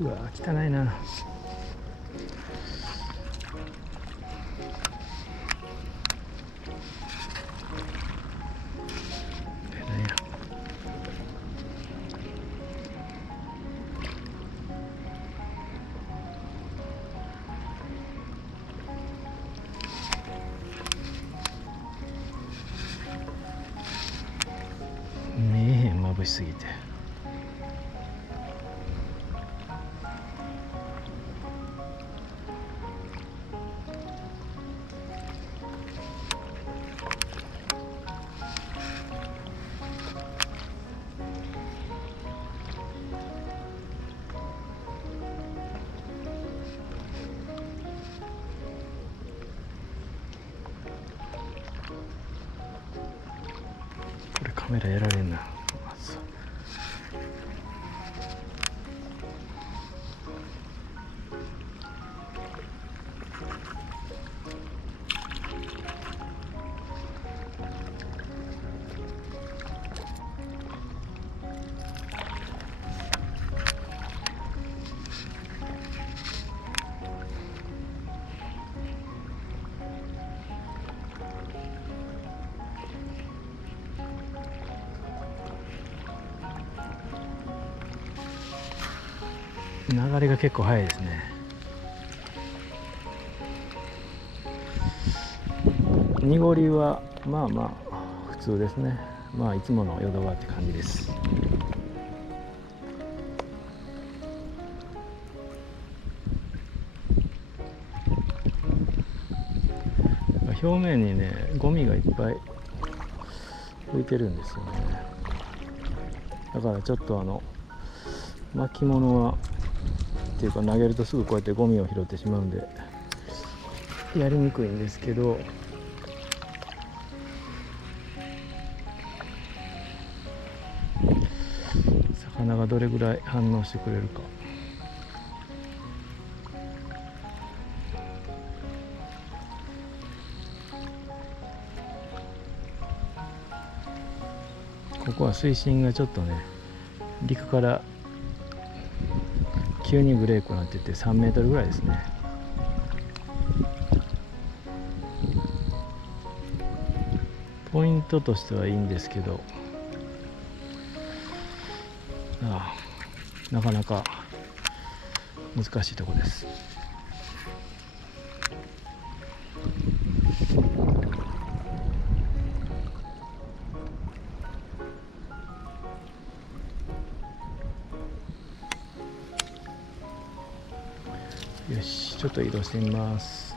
うわ汚いな。見えへん、眩しすぎて。これカメラやられんな。流れが結構速いですね。濁りはまあまあ普通ですね。まあいつもの淀川って感じです。表面にねゴミがいっぱい浮いてるんですよね。だからちょっと巻物はっていうか投げるとすぐこうやってゴミを拾ってしまうんでやりにくいんですけど、魚がどれぐらい反応してくれるか。ここは水深がちょっとね陸から急にブレークになってて3メートルぐらいですね。ポイントとしてはいいんですけど、なかなか難しいところです。よし、ちょっと移動してみます。